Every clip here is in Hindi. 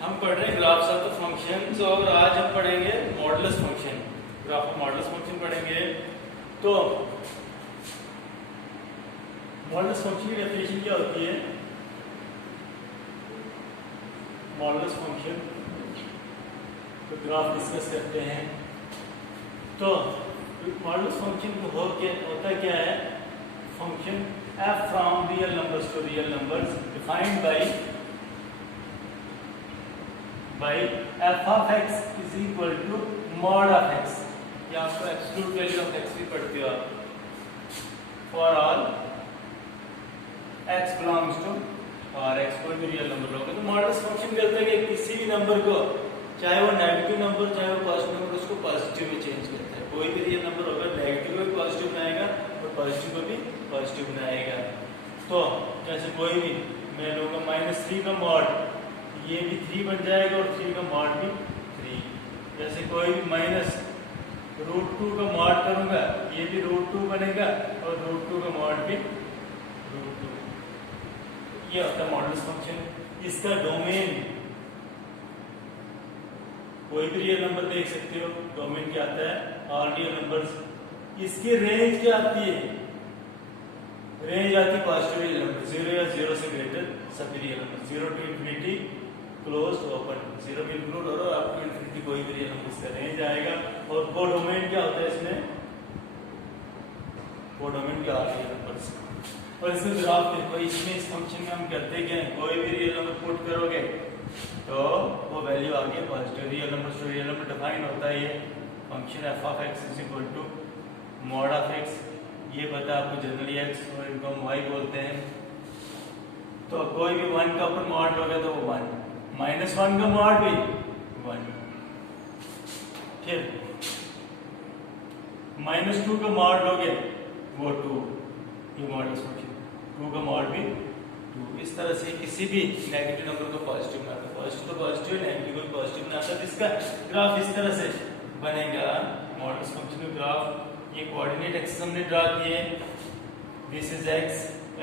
हम पढ़ रहे हैं ग्राफ्स ऑफ द फंक्शंस और आज हम पढ़ेंगे modulus function. Graph of modulus function पढ़ेंगे। तो मॉडुलस फंक्शन की डेफिनेशन क्या होती है? मॉडुलस फंक्शन तो ग्राफ डिस्कस करते हैं। तो मॉडुलस फंक्शन को होता क्या है? Function f from real numbers to real numbers defined by f of x is equal to mod of x। ये आपको एब्सोल्यूट वैल्यू ऑफ x भी पढ़ते हो आप। For all x belongs to और x कोई भी रियल नंबर लोगे तो मॉडुलस फंक्शन करता है कि किसी भी नंबर को, चाहे वो नेगेटिव नंबर चाहे वो पॉजिटिव नंबर, उसको पॉजिटिव में चेंज करता है। कोई भी रियल नंबर होगा नेगेटिव को भी पॉजिटिव बनाएगा और पॉजिटिव को भी पॉजिटिव बनाएगा। तो जैसे कोई भी मैं लूंगा -3 का मॉड, ये भी 3 बन जाएगा और 3 का मॉड भी 3। जैसे कोई भी -√2 का मॉड करूंगा, ये भी √2 बनेगा और √2 का मॉड भी √2। ये होता है मॉडुलस फंक्शन। इसका डोमेन कोई भी रियल नंबर देख सकते हो, डोमेन क्या आता है? All real numbers. इसकी रेंज क्या आती है? रेंज आती है पॉजिटिव रियल नंबर 0 या 0 से ग्रेटर सभी real number, 0 to infinity close open, 0 भी इंक्लूड और अप टू इंफिनिटी कोई भी रियल नंबर इसका रेंज आएगा। और कोडोमेन क्या होता है इसमें? कोडोमेन क्या आता है नंबर्स। और इसमें ग्राफ देखो, इसमें इस फंक्शन में हम करते क्या है? कोई भी रियल नंबर पुट करोगे तो वो वैल्यू आ गई positive. Real number to real number define होता है ये function f of x is equal to mod of x। ये पता है आपको जनरली x और इनको हम y बोलते हैं। तो कोई भी 1 का ऊपर मॉड लोगे तो वो 1, -1 का मॉड भी 1, फिर -2 का मॉड लोगे वो 2। ये मॉडुलस फंक्शन 2 का मॉड भी 2। इस तरह से किसी भी नेगेटिव नंबर को पॉजिटिव बनाता है, पॉजिटिव तो पॉजिटिव, नेगेटिव को पॉजिटिव बनाता है। इसका ग्राफ इस तरह से बनेगा मॉडुलस फंक्शन का ग्राफ। ये कोऑर्डिनेट एक्सिस हमने ड्रा किए, this is x,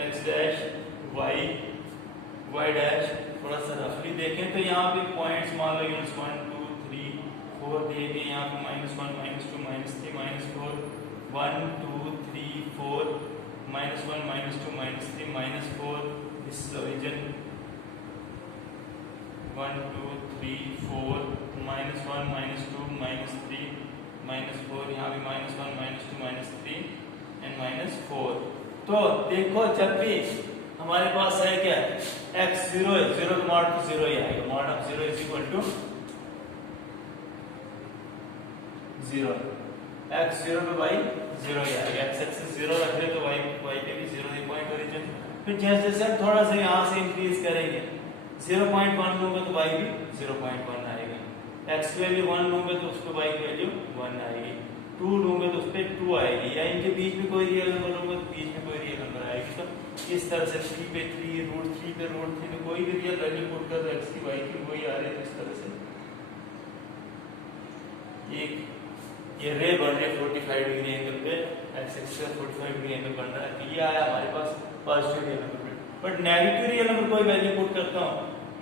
x dash, y, y dash. थोड़ा सा रफली देखें तो यहाँ पे पॉइंट्स मान लो 1 2 3 4 दिए गए। यहाँ पे -1 -2 -3 -4 1 2 3 4 -1 -2 -3 -4। This is origin 1 2 3 4 -1 -2 -3 -4। यहाँ भी -1 -2 -3 एंड -4। तो देखो जब भी हमारे पास है क्या, x 0 है, 0 का मॉड तो 0 ही आएगा। Mod of 0 is equal to 0। x 0 पे y 0 ही आएगा। x एक्सिस 0 रख रहे तो y पे भी 0 ही पॉइंट ओरिजिन। फिर जैसे जैसे हम थोड़ा सा यहाँ से इंक्रीज करेंगे, 0.1 लूंगा तो y भी 0.1 आएगा। x की वैल्यू 1 लूंगा तो उस पर y की वैल्यू 1 आएगी। 2 लूंगा तो उस पर 2 आएगी, या इनके बीच में कोई रियल नंबर लूंगा तो बीच में कोई रियल नंबर आएगी। तो इस तरह से 3 पे 3 √3 पे √3 में कोई भी रियल वैल्यू पुट कर दो x की y की वही आ रहे हैं। इस तरह से एक ये रे बन रहे 45 डिग्री एंगल पे, x एक्सिस का 45 डिग्री एंगल बन रहा है। तो ये आया हमारे पास positive real number. But negative real number कोई वैल्यू पुट करता हूं,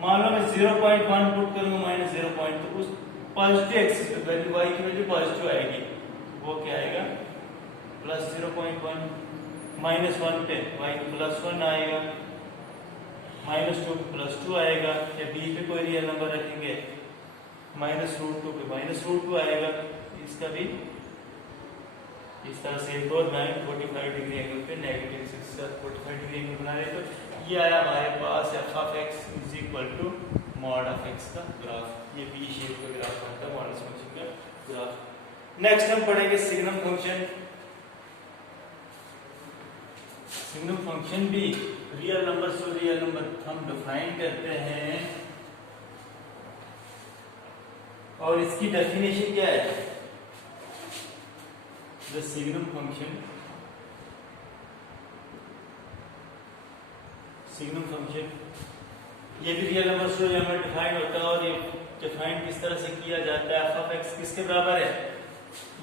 मान लो मैं 0.1 पुट करूंगा -0. तो उस पॉजिटिव एक्सिस पे वैल्यू y की वैल्यू पॉजिटिव आएगी। वो क्या आएगा? +0.1। -1 पे y +1 आएगा, -2 पे +2 आएगा। या b पे कोई रियल नंबर रखेंगे -√2 पे -√2 आएगा। इसका भी इस तरह से एक और लाइन 45 डिग्री एंगल पे नेगेटिव एक्सिस का 45 डिग्री एंगल बना रहे। तो ये आया हमारे पास f of x is equal to mod of x का ग्राफ। ये v शेप का ग्राफ बनता है मॉडुलस फंक्शन का ग्राफ। नेक्स्ट हम पढ़ेंगे सिग्नम फंक्शन। सिग्नम फंक्शन भी रियल नंबर से रियल नंबर हम डिफाइन करते हैं। और इसकी डेफिनेशन क्या है? The signum function, signum function ये भी रियल नंबर से रियल नंबर डिफाइन होता है। और ये डिफाइन किस तरह से किया जाता है? f of x किसके बराबर है?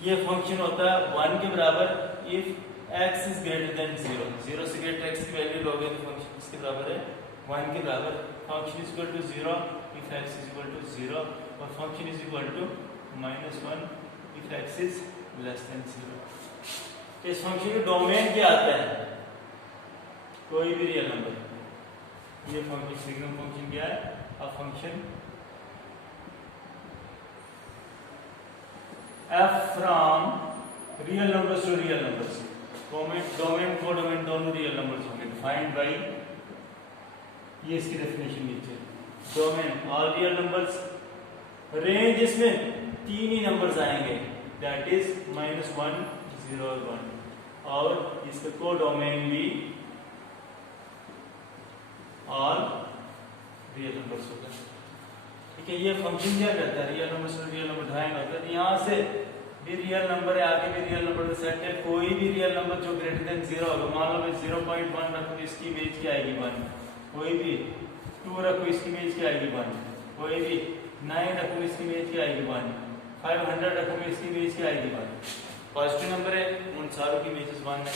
ये फंक्शन होता है 1 के बराबर if x is greater then 0। 0 से ग्रेटर x की वैल्यू लोगे तो फंक्शन किसके बराबर है? 1 के बराबर function is equal to 0 if x is equal to 0 और function is equal to -1 if x is less than 0। तो इस फंक्शन के डोमेन क्या आता है? कोई भी रियल नंबर। ये फंक्शन सिग्नम फंक्शन क्या है? A function f from real numbers to real numbers. Domain को डोमेन दोनों रियल नंबर्स होंगे डिफाइंड बाय, ये इसकी डेफिनेशन नीचे। Domain all real numbers, range इसमें तीन ही नंबर्स आएंगे दैट इज -1 0 और 1 और इसका को डोमेन भी ऑल रियल नंबर्स होता है। ठीक है, ये फंक्शन क्या करता है? रियल नंबर से रियल नंबर ढाई होता है। यहाँ से भी रियल नंबर है, आगे भी रियल नंबर सेट है। कोई भी रियल नंबर जो ग्रेटर देन 0 होगा, मान लो मैं 0.1 रखूँ, इसकी इमेज क्या आएगी 1। कोई भी 2 रखूँ, इसकी इमेज क्या आएगी 1। कोई भी 9 रखूँ, इसकी इमेज क्या आएगी 1। 500 रखूँ, इसकी इमेज क्या आएगी 1। पॉजिटिव नंबर है, उन सारों की इमेजेस 1 है।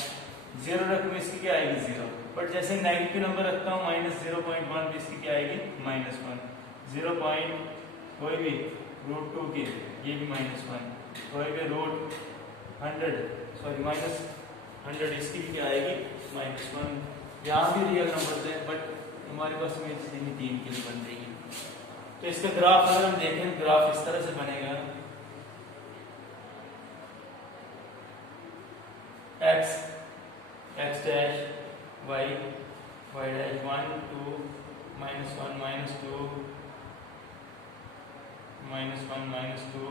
0 रखूँ, इसकी क्या आएगी 0। बट जैसे नेगेटिव नंबर रखता हूँ -0.1, इसकी क्या आएगी -1। 0. कोई भी √2 की, ये भी -1। कोई भी √100 सॉरी -100, इसकी भी क्या आएगी -1। यहाँ भी रियल नंबर्स है बट हमारे पास इमेज इन्हीं तीन के लिए बन रही है। तो इसका ग्राफ अगर हम देखें, ग्राफ इस तरह से बनेगा। x x dash y y dash 1 2 -1 -2 -1 -2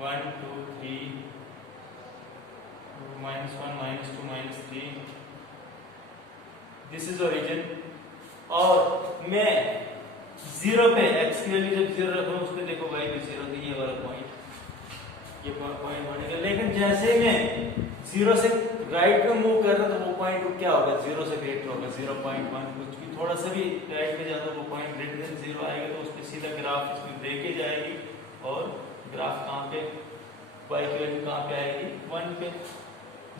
1 2 3 -1 -2 -3। This is origin. और मैं 0 पे x की वैल्यू जब 0 रखूँ, उस पे देखो y पे 0, तो ये वाला पॉइंट, ये पॉइंट बनेगा। लेकिन जैसे मैं 0 से राइट में मूव कर रहा हूं, तो वो पॉइंट क्या होगा? 0 से ग्रेटर होगा। 0.1 कुछ भी थोड़ा सा भी राइट में जाता है, वो पॉइंट ग्रेटर देन 0 आएगा, तो उस पे सीधा ग्राफ इसमें ब्रेक ही जाएगी। और ग्राफ कहाँ पे, y की वैल्यू कहाँ पे आएगी? 1 पे।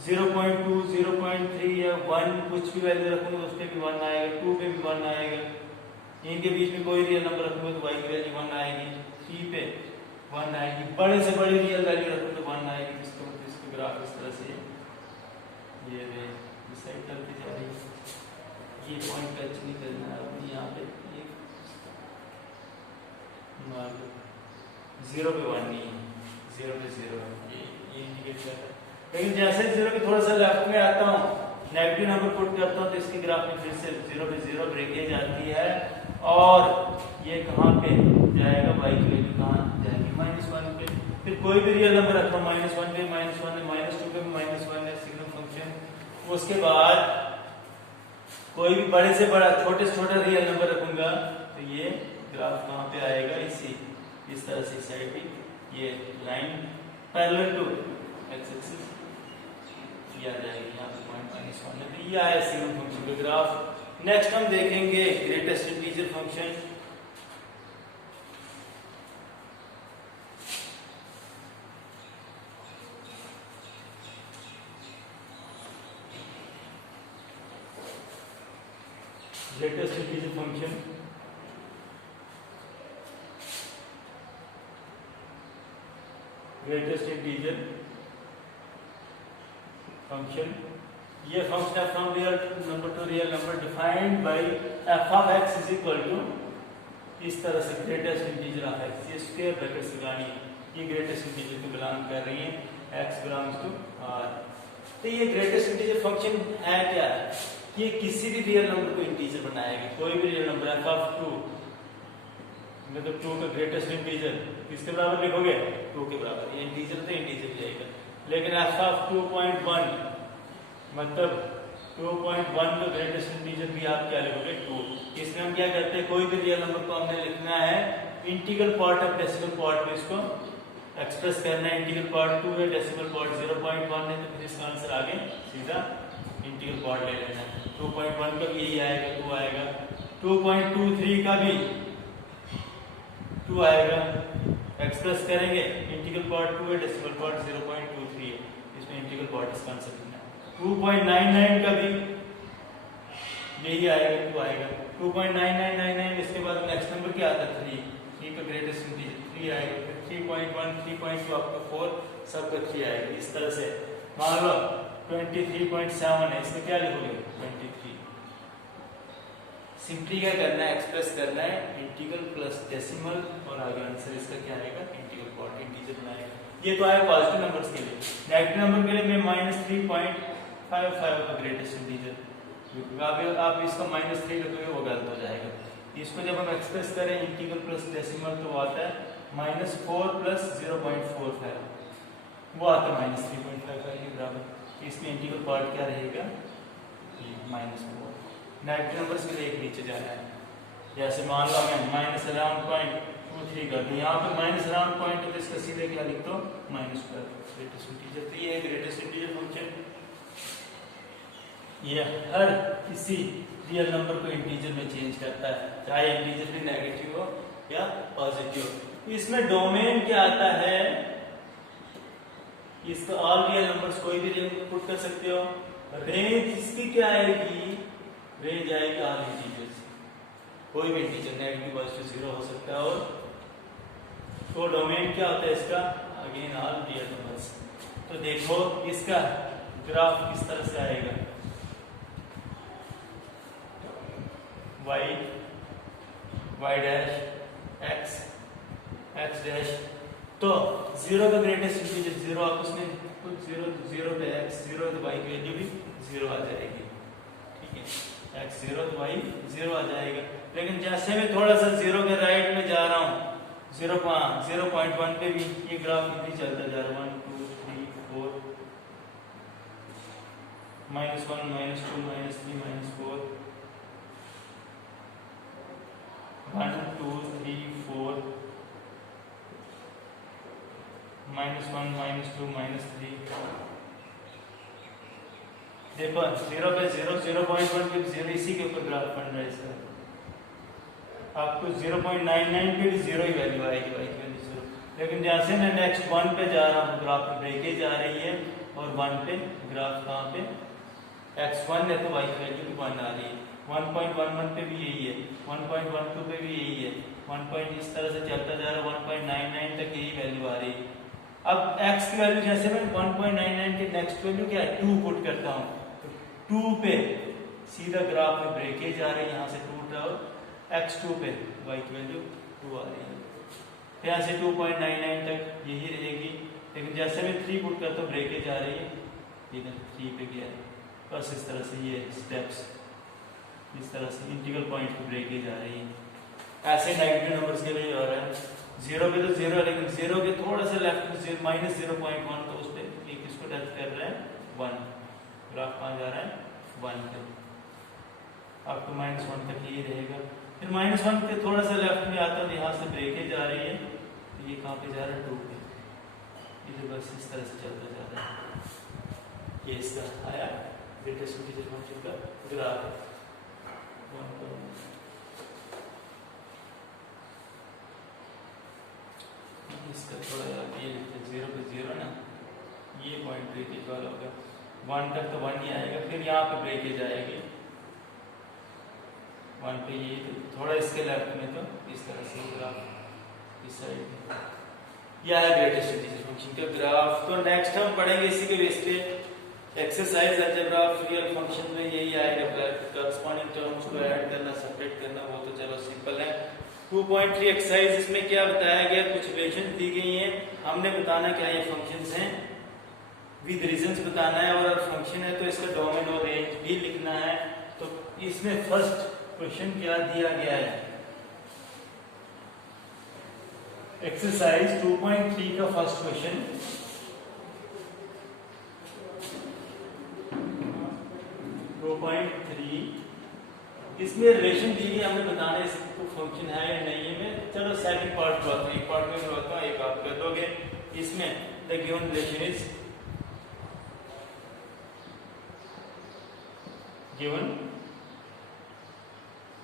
0.2 0.3 या 1 कुछ भी वैल्यू रखूंगा, तो उस पे भी 1 आएगा। 2 पे भी 1 आएगा। इनके बीच में कोई रियल नंबर रखूंगा तो y की वैल्यू 1 आएगी। 3 पे 1 आएगी। बड़े से बड़ी रियल वैल्यू रखूंगा तो 1 आएगी। इसको ग्राफ इस तरह से ये डिसाइड करती जा रही है। ये पॉइंट टच नहीं करना है अपनी, यहाँ पे ये 0 पे 1 नहीं है, 0 पे 0 है, ये इंडिकेट करता है। लेकिन जैसे 0 के थोड़ा सा लेफ्ट में आता हूँ, नेगेटिव नंबर पुट करता हूँ, तो इसकी ग्राफ में फिर से 0 पे 0 ब्रेकेज आती है। और ये कहाँ पे जाएगा? y की वैल्यू कहाँ जाएगी? -1 पे। फिर कोई भी रियल नंबर रखता हूँ, -1 पे -1 है, -2 पे -1 है, सिग्नम फंक्शन। उसके बाद कोई भी बड़े से बड़ा छोटे से छोटा रियल नंबर रखूंगा, तो ये ग्राफ कहाँ पे आएगा? इस तरह से साइड भी ये line parallel to x axis ये आ जाएगी। यहाँ पे पॉइंट -1 है, तो ये आया सिग्नम फंक्शन का ग्राफ। नेक्स्ट हम देखेंगे greatest integer function. Greatest integer function greatest integer function, ये फंक्शन है from real number to real number defined by f of x is equal to, इस तरह से ग्रेटेस्ट इंटीजर ऑफ x, ये स्क्वायर ब्रैकेट से लगानी है, ये ग्रेटेस्ट इंटीजर को बिलोंग कर रही है, x बिलोंग्स टू r। तो ये ग्रेटेस्ट इंटीजर फंक्शन है क्या? ये किसी भी रियल नंबर को इंटीजर बनाएगा। कोई भी रियल नंबर f of 2, मतलब 2 का ग्रेटेस्ट इंटीजर किसके बराबर लिखोगे? 2 के बराबर। ये इंटीजर तो इंटीजर जाएगा। लेकिन f of 2.1 मतलब 2.1 का ग्रेटेस्ट इंटीजर भी आप क्या लिखोगे? 2। इसमें हम क्या करते हैं? कोई भी रियल नंबर को हमने लिखना है integral part of decimal part में इसको एक्सप्रेस करना है। इंटीग्रल पार्ट 2 है, डेसिमल पार्ट 0.1 है, तो फिर इसका आंसर आगे सीधा इंटीग्रल पार्ट ले लेना है। 2.1 का भी यही आएगा, 2 आएगा। 2.23 का भी 2 आएगा। एक्सप्रेस करेंगे, इंटीग्रल पार्ट 2 है, डेसिमल पार्ट 0.23 है, इसमें इंटीग्रल पार्ट इसका आंसर लेना है। 2.99 का भी यही आएगा, 2 आएगा। 2.9999, इसके बाद नेक्स्ट नंबर क्या आता है 3 का ग्रेटेस्ट इंटीजर 3 आएगा, फिर 3.1 3.2 आपका 4 सबका 3 आएगा। इस तरह से मान लो 23.7 है, इसमें क्या लिखोगे 23। सिंपली क्या करना है, एक्सप्रेस करना है इंटीग्रल प्लस डेसिमल और आगे आंसर इसका क्या आएगा इंटीग्रल पार्ट इंटीजर बनाएगा। ये तो आया पॉजिटिव नंबर्स के लिए। नेगेटिव नंबर के लिए मैं -3.55 का ग्रेटेस्ट इंटीजर, आप इसका -3 रखोगे वो गलत हो जाएगा। इसको जब हम एक्सप्रेस करें इंटीग्रल प्लस डेसिमल तो वो आता है -4 + 0.45, वो आता है -3.55 के बराबर। इसमें इंटीग्रल पार्ट क्या रहेगा -4। नेगेटिव नंबर्स के लिए एक नीचे जाना है, जैसे मान लो मैं -11.23 कर दूं, यहाँ पे -11 पॉइंट तो इसका सीधे क्या लिख दो -12 ग्रेटेस्ट इंटीजर। तो ये ग्रेटेस्ट इंटीजर फंक्शन ये हर किसी रियल नंबर को इंटीजर में चेंज करता है, चाहे इंटीजर भी नेगेटिव हो या पॉजिटिव हो। इसमें डोमेन क्या आता है, इसका ऑल रियल नंबर्स कोई भी रेंज पुट कर सकते हो। रेंज इसकी क्या आएगी, रेंज आएगी ऑल इंटीजर्स, कोई भी इंटीजर नेगेटिव पॉजिटिव 0 हो सकता है। और तो डोमेन क्या होता है इसका, अगेन ऑल रियल नंबर्स। तो देखो इसका ग्राफ किस तरह से आएगा, y डैश x डैश, तो 0 का ग्रेटेस्ट इंटीजर 0, आप उसमें कुछ 0 पे x 0 तो y की वैल्यू भी 0 आ जाएगी, ठीक है। x 0 तो y 0 आ जाएगा। लेकिन जैसे मैं थोड़ा सा 0 के राइट में जा रहा हूँ 0.1 पे भी ये ग्राफ इतनी चलता जा रहा है, 1 2 3 4 -1 -2 -3 -4 1 2 3 4 -1 -2 -3। देखो 0 पे 0 0.1 पे 0, इसी के ऊपर ग्राफ बन रहा है इसका। आपको 0.99 पे भी 0 ही वैल्यू आएगी, y की वैल्यू 0। लेकिन जैसे मैं नेक्स्ट 1 पे जा रहा हूँ ग्राफ पे ब्रेकेज आ रही है, और 1 पे ग्राफ कहाँ पे x1 है तो y की वैल्यू भी 1 आ रही है। 1.11 पे भी यही है, 1.12 पे भी यही है, 1 पॉइंट इस तरह से चलता जा रहा है, 1.99 तक यही वैल्यू आ रही है। अब x की वैल्यू जैसे मैं 1.99 के नेक्स्ट वैल्यू क्या है 2 पुट करता हूँ, तो 2 पे सीधा ग्राफ में ब्रेकेज आ रही है, यहाँ से 2 और x2 पे y की वैल्यू 2 आ रही है। फिर यहाँ से 2.99 तक यही रहेगी, लेकिन जैसे मैं 3 पुट करता हूँ ब्रेकेज आ रही है, इधर 3 पे गया है। बस इस तरह से ये स्टेप्स, इस तरह से इंटीग्रल पॉइंट की ब्रेकेज आ रही है। ऐसे नेगेटिव नंबर्स के लिए हो रहा है, 0 पे तो 0 है, लेकिन 0 के थोड़ा सा लेफ्ट में -0.1, तो उस पर एक इसको टच कर रहा है 1, ग्राफ कहाँ जा रहा है 1 पे, आपको -1 तक यही रहेगा। फिर -1 पे थोड़ा सा लेफ्ट में आता है, यहाँ से ब्रेकेज आ रही है, तो ये कहाँ पे जा रहा है 2 पे, ये बस इस तरह से चलता जा रहा है। ये इसका आया ग्रेटेस्ट इंटीजर फंक्शन का ग्राफ है। इसका थोड़ा ये 0 पे 0 ना, ये पॉइंट ब्रेकेज वाला होगा, 1 तक तो 1 ही आएगा, फिर यहाँ पे ब्रेकेज आएगी 1 पे, ये थोड़ा इसके लेफ्ट में तो इस तरह से ग्राफ इस साइड में, यह है ग्रेटेस्ट इंटीजर फंक्शन का ग्राफ। तो नेक्स्ट हम पढ़ेंगे इसी के बेस पे exercise algebra of real function में यही आएगा, करस्पॉन्डिंग टर्म्स को ऐड करना, सेपरेट करना, वो तो चलो सिंपल है। 2.3 एक्सरसाइज, इसमें क्या बताया गया, कुछ इक्वेशन दी गई हैं, हमने बताना क्या ये फंक्शंस हैं, विद रीजंस बताना है, और फंक्शन है तो इसका डोमेन और रेंज भी लिखना है। तो इसमें फर्स्ट क्वेश्चन क्या दिया गया है, एक्सरसाइज 2.3 का फर्स्ट क्वेश्चन, इसमें रिलेशन दी गई, हमने बताना है इसको फंक्शन है या नहीं है। मैं चलो सेकंड पार्ट करवाता हूँ, एक पार्ट में करवाता हूँ, एक आप कर दोगे। इसमें the given relation is given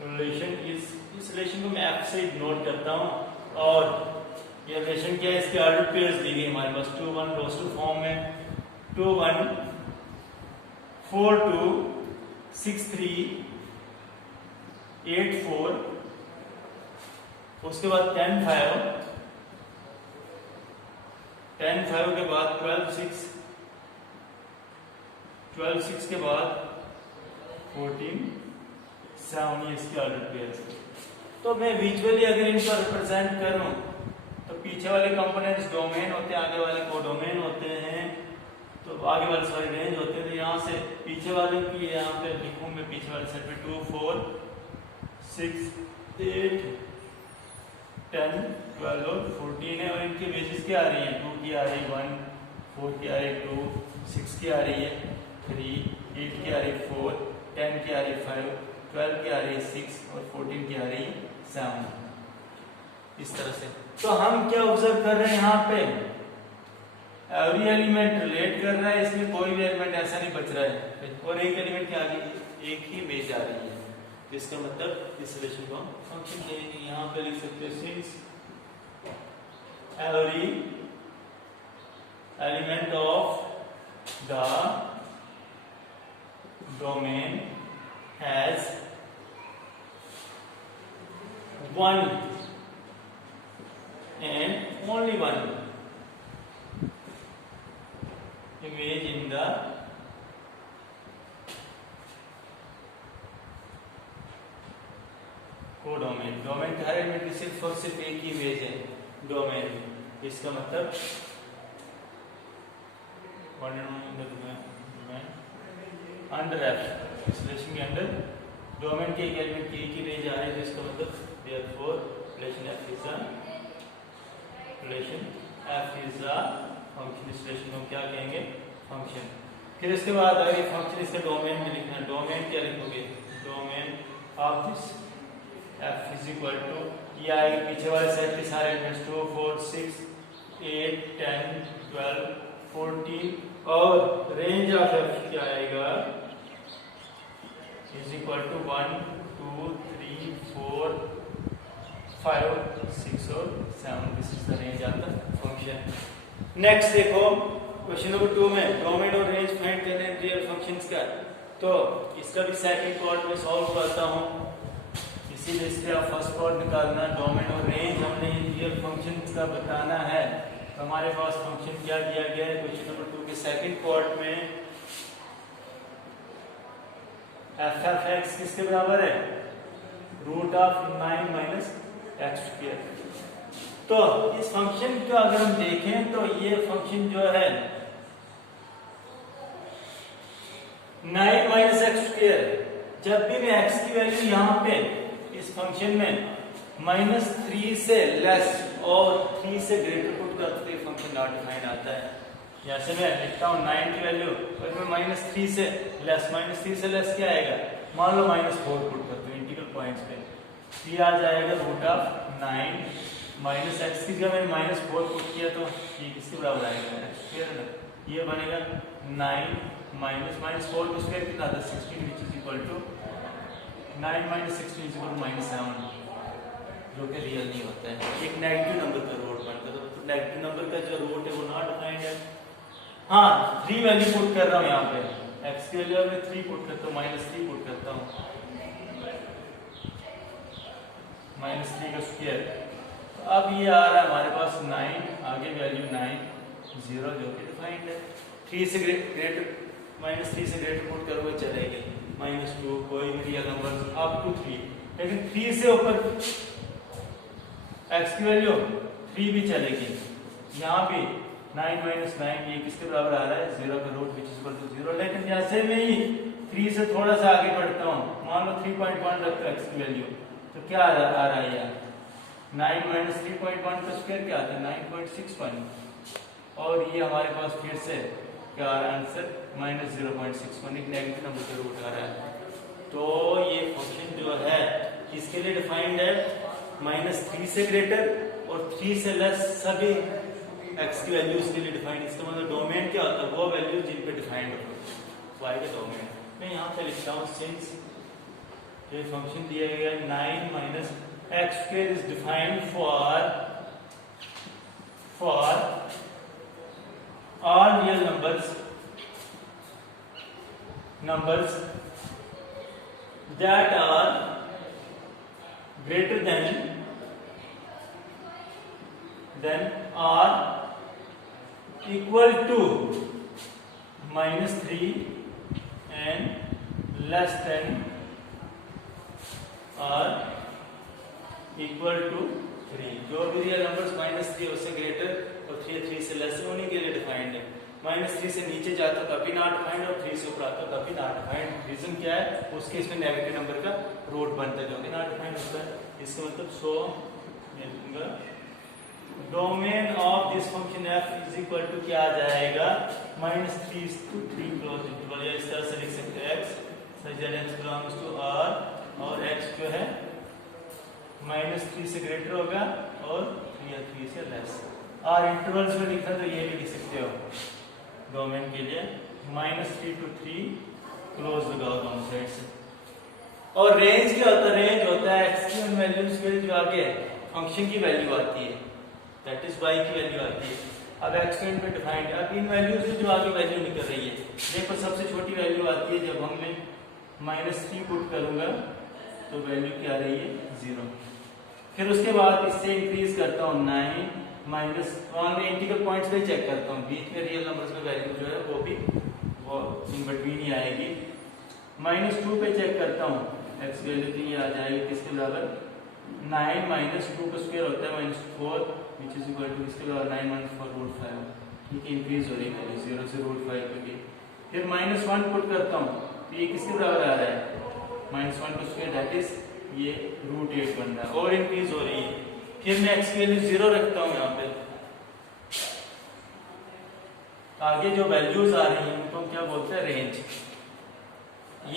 relation is, इस रिलेशन को मैं एफ से इग्नोर करता हूँ, और ये रिलेशन क्या है, इसके ऑर्डर पेयर्स दी गई हमारे पास 2 1 रोज टू फॉर्म में 2 1 4 2 6 3 8 4, उसके बाद 10 5, 10 5 के बाद 12 6, 12 6 के बाद 14 7, ये इसके ऑर्डर पेयर्स। तो मैं विजुअली अगर इनको रिप्रेजेंट करूं तो पीछे वाले कंपोनेंट्स डोमेन होते हैं, आगे वाले कोडोमेन होते हैं, तो आगे वाले सारे रेंज होते हैं। तो यहाँ से पीछे वाले की यहाँ पे लिखूं मैं, पीछे वाले सेट पे 2 4 6 8 10 12 और 14 है, और इनकी वेजेस क्या आ रही है, 2 की आ रही है 1, 4 की आ रही है 2, 6 की आ रही है 3, 8 की आ रही है 4, 10 की आ रही है 5, 12 की आ रही है 6 और 14 की आ रही है 7, इस तरह से। तो हम क्या ऑब्जर्व कर रहे हैं यहाँ पे, एवरी एलिमेंट रिलेट कर रहा है, इसमें कोई भी एलिमेंट ऐसा नहीं बच रहा है, और एक एलिमेंट के आगे एक ही इमेज आ रही है। तो इसका मतलब इस रिलेशन को हम फंक्शन कहेंगे। यहाँ पे लिख सकते हैं since every element of the domain has one and only one image in the codomain. Domain के हर एलिमेंट की सिर्फ और सिर्फ एक ही इमेज है डोमेन। इसका मतलब अंडर एफ इस रिलेशन के अंदर डोमेन के एक एलिमेंट की एक ही इमेज आ रही है, तो इसका मतलब therefore relation f is a function। इस रिलेशन को क्या कहेंगे, फंक्शन। फिर इसके बाद आगे फंक्शन इसके डोमेन में लिखना है। डोमेन क्या लिखोगे, domain of this f is equal to, ये आएगा पीछे वाले सेट के सारे एलिमेंट्स 2 4 6 8 10 12 14, और रेंज ऑफ f क्या आएगा, इज इक्वल टू 1 2 3 4 5 6 और 7, this is the range of the function. Next देखो क्वेश्चन नंबर 2 में डोमेन और रेंज फाइंड करने हैं रियल फंक्शंस का। तो इसका भी सेकंड पार्ट में सॉल्व करता हूं, इसीलिए इससे आप फर्स्ट पार्ट निकालना। डोमेन और रेंज हमने रियल फंक्शंस का बताना है, तो हमारे पास फंक्शन क्या दिया गया है क्वेश्चन नंबर 2 के सेकंड पार्ट में, एफ एफ एक्स किसके बराबर है, root of 9 minus X square. तो इस फंक्शन को अगर हम देखें तो ये फंक्शन जो है 9 माइनस एक्स स्क्वायर, जब भी मैं एक्स की वैल्यू यहाँ पे इस फंक्शन में -3 से लेस और 3 से ग्रेटर पुट करते तो ये फंक्शन नॉट डिफाइंड आता है। जैसे मैं लिखता हूँ 9 की वैल्यू और मैं -3 से लेस क्या आएगा, मान लो -4 पुट करते हो इंटीग्रल पॉइंट्स पे, ये आ जाएगा रूट ऑफ 9 माइनस एक्स की जगह मैंने -4 पुट किया तो ये किसके बराबर आएगा, एक्स स्क्वायर ना, ये बनेगा 9 माइनस -4 का स्क्वायर कितना था 16, which is equal to 9 minus 16 is equal to -7, जो कि रियल नहीं होता है। एक नेगेटिव नंबर का रूट बनता है, तो नेगेटिव नंबर का जो रूट है वो नॉट डिफाइंड है। हाँ 3 वैल्यू पुट कर रहा हूँ यहाँ पे, एक्स की वैल्यू में 3 पुट करता हूँ, -3 पुट करता हूँ, -3 का स्क्वायर। तो अब ये आ रहा है हमारे पास 9, आगे वैल्यू 9 0 जो कि डिफाइंड है। 3 से ग्रेटर -3 से ग्रेटर पुट करोगे चलेगी, -2 कोई भी रियल नंबर अप टू 3, लेकिन 3 से ऊपर एक्स की वैल्यू 3 भी चलेगी। यहाँ भी 9 माइनस 9 ये किसके बराबर आ रहा है, 0 का root which is equal to 0। लेकिन जैसे मैं ही 3 से थोड़ा सा आगे बढ़ता हूँ, मान लो 3.1 रखता हूँ एक्स की वैल्यू, तो क्या आ रहा है यार 9 माइनस 3.1 का स्क्वायर क्या आता है 9.61, और ये हमारे पास फिर से क्या आ रहा है आंसर -0.61, एक नेगेटिव नंबर का रूट आ रहा है। तो ये फंक्शन जो है किसके लिए डिफाइंड है, -3 से ग्रेटर और 3 से लेस सभी एक्स की वैल्यूज के लिए डिफाइंड। इसका मतलब डोमेन क्या होता है, वो वैल्यू जिन पे डिफाइंड होता है वाई का डोमेन। मैं यहाँ पे लिखता हूँ सिंस ये फंक्शन दिया गया 9 minus X square is defined for all real numbers that are greater than or equal to -3 and less than or equal to 3। जो भी रियल नंबर्स -3 उससे ग्रेटर और 3 से लेस होने के लिए डिफाइंड है। -3 से नीचे जाता कभी नॉट डिफाइंड और 3 से ऊपर आता कभी नॉट डिफाइंड। रीजन क्या है? उसके इसमें नेगेटिव नंबर का रूट बनता है जो कि नॉट डिफाइंड होता है। इसका मतलब domain of this function f is equal to क्या आ जाएगा? -3 to 3 क्लोज इंटरवल, या इस तरह से लिख सकते हैं x such that x belongs to R और x जो है -3 से ग्रेटर होगा और 3 या 3 से लेस। और इंटरवल्स में लिखा तो ये भी लिख सकते हो डोमेन के लिए -3 to 3 क्लोज लगाओ दोनों साइड से। और रेंज क्या होता है? रेंज होता है x की उन वैल्यूज के जो आगे फंक्शन की वैल्यू आती है, दैट इज y की वैल्यू आती है। अब एक्सटेंड में डिफाइंड है, अब इन वैल्यूज से जो आगे वैल्यू निकल रही है, देखो सबसे छोटी वैल्यू आती है जब हमने -3 पुट करूंगा तो वैल्यू क्या आ रही है? 0। फिर उसके बाद इससे इंक्रीज करता हूँ 9 माइनस वहां में इंटीग्रल पॉइंट्स पे चेक करता हूँ, बीच में रियल नंबर्स में वैल्यू जो है वो भी वो इन बिटवीन ही आएगी। -2 पे चेक करता हूँ, x वैल्यू तो ये आ जाएगी किसके बराबर? 9 माइनस 2 का स्क्वायर होता है -4 which is equal to इसके बराबर 9 - 4 √5। ठीक है, इंक्रीज हो रही है वैल्यू 0 से √5 पे भी। फिर -1 पुट करता हूँ तो ये किसके बराबर आ रहा है? -1 का स्क्वायर दैट इज ये √8 बन रहा है और इंक्रीज हो रही है। फिर मैं x की वैल्यू 0 रखता हूँ यहाँ पे। आगे जो वैल्यूज आ रही हैं उनको हम क्या बोलते हैं? रेंज।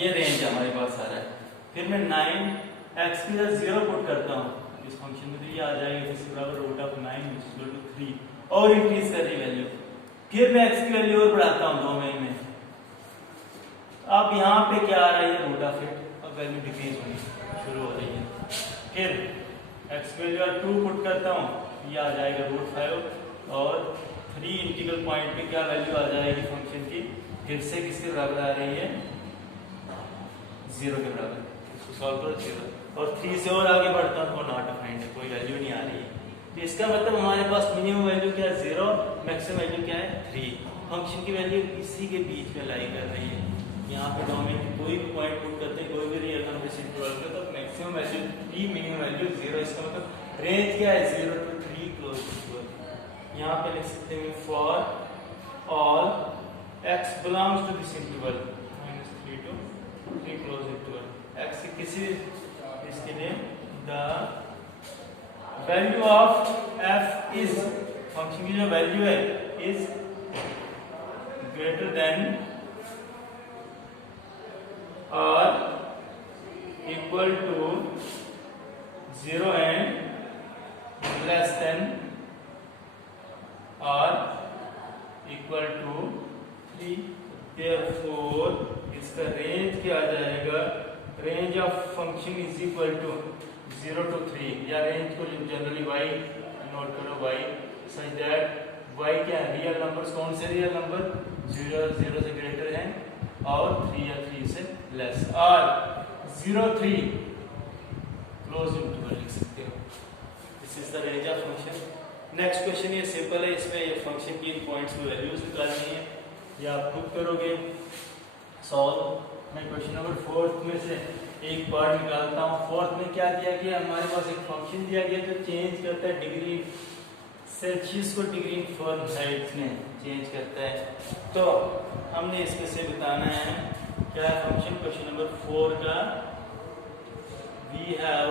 ये रेंज हमारे पास आ रहा है। फिर मैं 9x की जगह 0 पुट करता हूँ इस फंक्शन में तो ये आ जाएगा इसके बराबर √9 3 और इंक्रीज कर रही वैल्यू। फिर मैं x की वैल्यू और बढ़ाता हूँ डोमेन में। अब यहाँ पे क्या आ रहा है? √8। अब वैल्यू डिक्रीज होनी शुरू हो रही है। फिर x की वैल्यू 2 पुट करता हूँ, ये आ जाएगा √5 और 3 इंटीग्रल पॉइंट पे क्या वैल्यू आ जाएगी फंक्शन की? फिर से किसके बराबर आ रही है? 0 के बराबर। इसको सॉल्व करो 0 और 3 से और आगे बढ़ता हूँ तो नॉट डिफाइंड है, कोई वैल्यू नहीं आ रही है। तो इसका मतलब हमारे पास मिनिमम वैल्यू क्या है? 0, मैक्सिमम वैल्यू क्या है? 3। फंक्शन की वैल्यू इसी के बीच में लाई कर रही है। यहाँ पे डोमेन कोई भी पॉइंट पुट करते हैं, कोई भी रियल नंबर से इंटरवल पे, तो मैक्सिमम वैल्यू 3, मिनिमम वैल्यू 0। इसका मतलब रेंज क्या है? 0 to 3 क्लोज इंटरवल। यहाँ पे लिख सकते हैं for all x belongs to this interval -3 to 3 close interval. x के किसी इसके लिए the value of f is, फंक्शन की जो वैल्यू है is greater than or equal to 0 and less than or equal to 3। therefore इसका रेंज क्या आ जाएगा? Range of function is equal to 0 to 3, या रेंज को जनरली y नोट करो, y such that y क्या है? Real numbers. कौन से रियल नंबर? 0 से ग्रेटर है और 3 या 3 से लेस, और 0 3 क्लोज इंटरवल लिख सकते हो। This is the range of function. Next question ये सिंपल है, इसमें ये फंक्शन की इन पॉइंट्स की वैल्यूज निकालनी है, या आप खुद करोगे सॉल्व। मैं क्वेश्चन नंबर 4 में से एक पार्ट निकालता हूँ। 4 में क्या दिया गया? हमारे पास एक फंक्शन दिया गया जो चेंज करता है डिग्री सेल्सियस को डिग्री फ़ारेनहाइट में चेंज करता है। तो हमने इसमें से बताना है क्या है फंक्शन। क्वेश्चन नंबर 4 का वी हैव,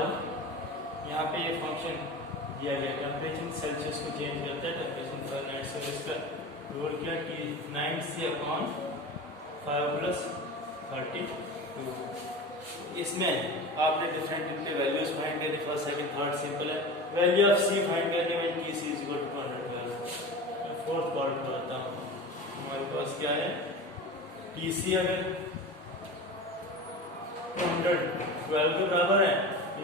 यहाँ पे ये फंक्शन दिया गया टेम्परेचर सेल्सियस को चेंज करता है टेम्परेचर फ़ारेनहाइट से। इसका रूल क्या कि 9c/5 + 32। इसमें आपने डिफरेंट इनके वैल्यूज फाइंड करनी, फर्स्ट सेकंड थर्ड सिंपल है। वैल्यू ऑफ c फाइंड करने में t c = 212। मैं फोर्थ पार्ट बताता हूँ। हमारे पास क्या है? tc अगर 212 के बराबर है,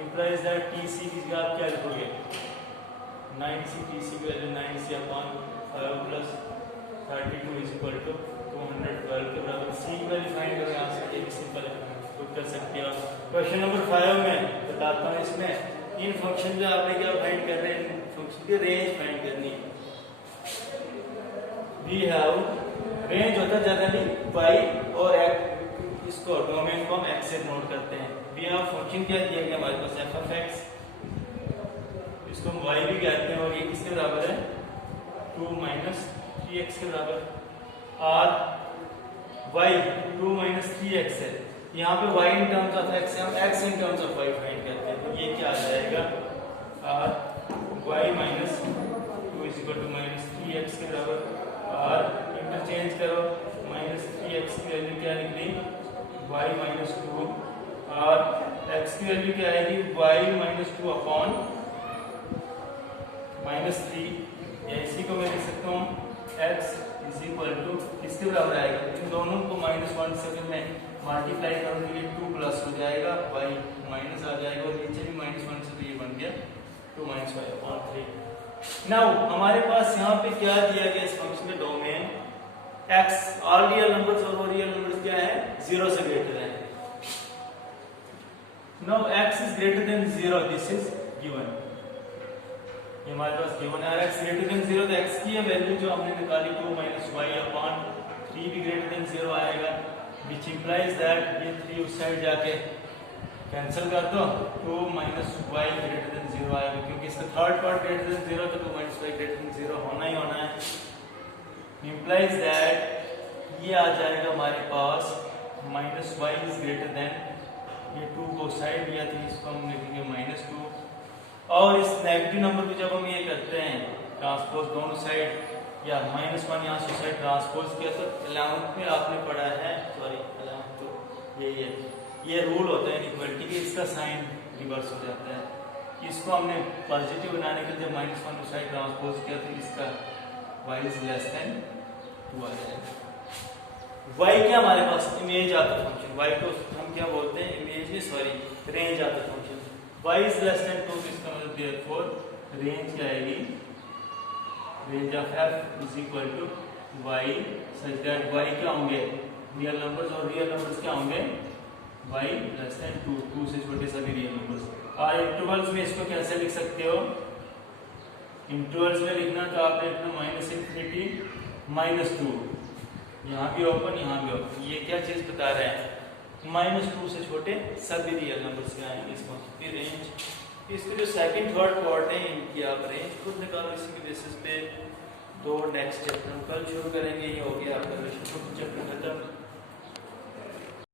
इंप्लाइज दैट tc की जगह आप क्या लिखोगे? 9c। tc की वैल्यू 9c/5 + 32 = 212 के बराबर। c की वैल्यू फाइंड करो, यहाँ से एक सिंपल है, पुट कर सकते हो। क्वेश्चन नंबर 5 में बताता हूँ, इसमें इन फंक्शन पे आपने क्या फाइंड कर रहे हैं, फंक्शन की रेंज फाइंड करनी है। वी हैव रेंज होता है जनरली y और x, इसको डोमेन को हम x से नोट करते हैं। वी हैव फंक्शन क्या दिया गया हमारे पास f of x, इसको हम y भी कहते हैं और ये किसके बराबर है 2 माइनस 3x के बराबर। और y 2 माइनस 3x है, यहाँ पे y in terms of x है, हम x in terms of y find करते हैं। तो ये क्या आ जाएगा और y minus 2 is equal to minus 3x के बराबर। और इंटरचेंज करो, माइनस 3x की वैल्यू क्या निकली y माइनस 2 और x की वैल्यू क्या आएगी y माइनस 2 अपॉन माइनस 3। या इसी को मैं लिख सकता हूँ x इज इक्वल टू किसके बराबर आएगा, इन दोनों को माइनस 1 से फिर मैं मल्टीप्लाई करूँगी, ये 2 प्लस हो जाएगा, y माइनस आ जाएगा और नीचे भी माइनस 1 से तो ये बन गया 2 माइनस y अपॉन 3। नाउ हमारे पास यहाँ पे क्या दिया गया इस फंक्शन का domain x, all real numbers और रियल नंबर्स क्या है 0 से ग्रेटर है। Now x is greater then 0, this is given, ये हमारे पास गिवन है। x ग्रेटर देन 0 तो x की वैल्यू जो हमने निकाली 2 माइनस y अपॉन 3 भी ग्रेटर देन 0 आएगा, विच इंप्लाइज दैट ये 3 उस साइड जाके कैंसिल कर दो, 2 माइनस y ग्रेटर देन 0 आएगा, क्योंकि इसका थर्ड पार्ट ग्रेटर देन 0 तो 2 माइनस y ग्रेटर देन 0 होना ही होना है। इंप्लाइज दैट ये आ जाएगा हमारे पास minus y is greater than, ये 2 को साइड लिया तो इसको हम लिखेंगे माइनस 2। और इस नेगेटिव नंबर को जब हम ये करते हैं ट्रांसपोज दोनों साइड, या माइनस 1 यहाँ से साइड ट्रांसपोज किया तो अलाउंस में आपने पढ़ा है, सॉरी अलाउंस तो यही है, ये रूल होता है इनइक्वालिटी के, इसका साइन रिवर्स हो जाता है। इसको हमने पॉजिटिव बनाने के लिए जब माइनस 1 को साइड ट्रांसपोज किया तो इसका y इज लेस देन 2 आ जाएगा। y क्या हमारे पास इमेज आता फंक्शन, y को हम क्या बोलते हैं इमेज में, सॉरी रेंज आता function, y is less than 2 तो इसका मतलब देयरफॉर रेंज क्या आएगी, range of f is equal to y such that y क्या होंगे रियल नंबर्स और रियल नंबर्स क्या होंगे y लेस देन 2, 2 से छोटे सभी रियल नंबर्स। और इंटरवल्स में इसको कैसे लिख सकते हो, इंटरवल्स में लिखना तो आपने लिखना माइनस इंफिनिटी माइनस 2, यहाँ भी ओपन यहाँ भी ओपन। ये क्या चीज बता रहे हैं माइनस 2 से छोटे सभी रियल नंबर्स क्या आएंगे इसको फिर रेंज। इसके जो सेकंड थर्ड पार्ट है इनकी आप रेंज खुद निकालो, इसी के बेसिस पे दो नेक्स्ट चैप्टर कल शुरू करेंगे। ये हो गया आपका चैप्टर खत्म।